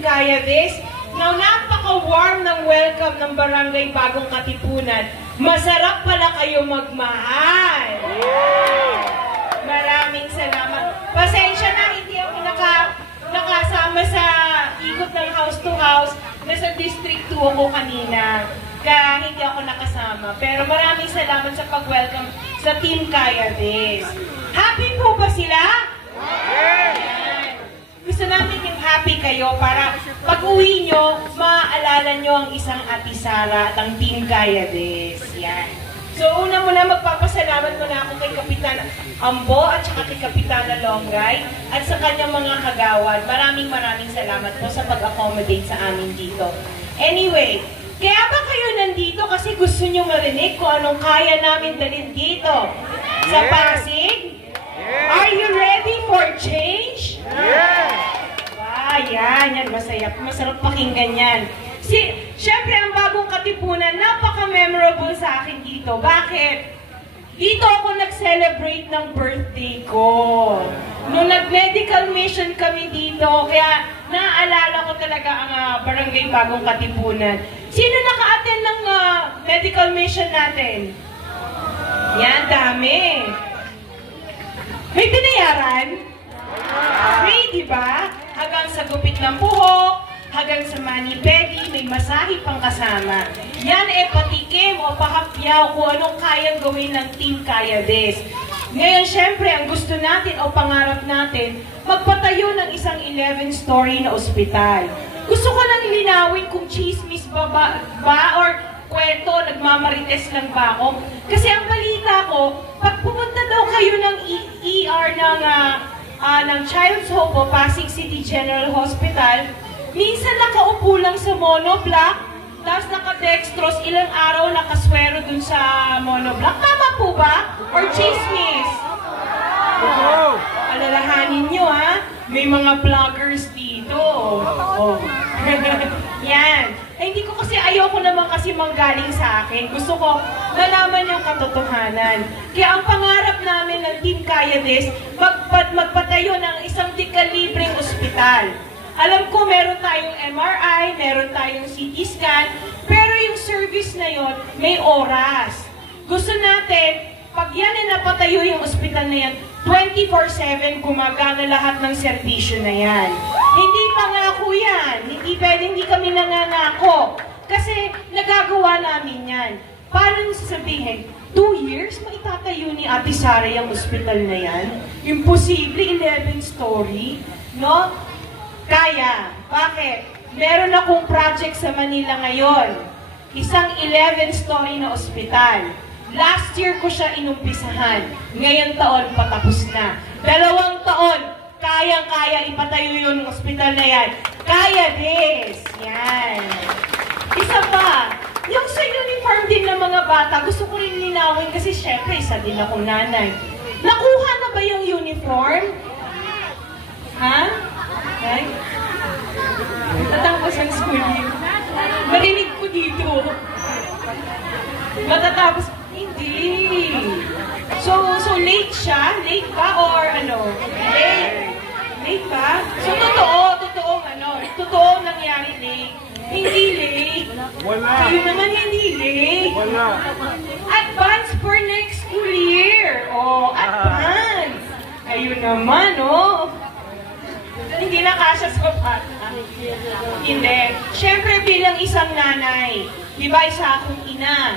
Team Kaya This. Now, napaka-warm ng welcome ng Barangay Bagong Katipunan. Masarap pala kayo magmahal. Maraming salamat. Pasensya na, hindi ako nakasama sa ikot ng house to house. Nasa District 2 ako kanina. Kaya hindi ako nakasama. Pero maraming salamat sa pag-welcome sa Team Kaya This. Happy po ba sila? Ayan. Gusto namin yung happy kayo para pag-uwi nyo, maaalala nyo ang isang Ate Sara at ang Team Kaya This. Yan. So una muna magpapasalamat muna ako kay Kapitan Ambo at saka kay Kapitana Longray at sa kanyang mga kagawad. Maraming salamat po sa pag-accommodate sa amin dito. Anyway, kaya ba kayo nandito kasi gusto nyo marinig kung anong kaya namin dalhin dito sa Pasig? Are you ready for change? Yan, masarap pakinggan yan. Siyempre, ang Bagong Katipunan, napaka-memorable sa akin dito. Bakit? Dito ako nag-celebrate ng birthday ko. Nung nag-medical mission kami dito, kaya naaalala ko talaga ang Barangay Bagong Katipunan. Sino naka-attend ng medical mission natin? Yan, dami. May binayaran? Free, diba? Hanggang sa gupit ng buhok, hanggang sa mani-pedi, may masahe pang kasama. Yan patikim o pahapyaw kung anong kayang gawin ng Team Kaya This. Ngayon, syempre, ang gusto natin o pangarap natin, magpatayo ng isang 11-story na ospital. Gusto ko lang linawin kung chismis ba or kwento, nagmamarites lang ba ako. Kasi ang balita ko, pag pumunta daw kayo ng ER ng Child's Hope o Pasig City General Hospital, minsan nakaupo lang sa monoblock, tapos naka-dextrose, ilang araw nakaswero dun sa monoblock. Tama po ba? Or chismis? Alalahanin nyo ha, may mga vloggers dito. Yan. Hindi ko kasi, ayoko naman kasi manggaling sa akin. Gusto ko nalaman yung katotohanan. Kaya ang pangarap namin ng Team Kaya This, magpatayo ng isang dekalibreng ospital. Alam ko meron tayong MRI, meron tayong CT scan, pero yung service na yon may oras. Gusto natin, pag yan ay napatayo yung ospital na yan, 24/7 gumagana lahat ng serbisyo na yan. Hindi pangako yan. Hindi pwede, hindi kami nangangako. Kasi nagagawa namin yan. Paano sasabihin, 2 years, maitatayo ni Ate Sara yung ospital na yan? Imposible, 11-story, no? Kaya. Bakit? Meron akong project sa Manila ngayon. Isang 11-story na ospital. Last year ko siya inumpisahan. Ngayon taon, patapos na. 2 taon, kayang-kaya ipatayo yung ospital na yan. Kaya This. Yan. Isa pa, yung sa uniform din ng mga bata, gusto ko rin linawin kasi syempre, isa din akong nanay. Nakuha na ba yung uniform? Ha? Ay? Natapos ang school year. Narinig ko dito. Matatapos. Hindi. So late siya? Late ba or ano? Late. Late ba? So totoo nangyari late. Hindi late. Wala. Kayo naman hindi late. Wala. Advance for next school year. Oh, advance. Ayun naman, oh. Hindi na kasya sa bata. Hindi. Siyempre bilang isang nanay, di ba isa akong ina.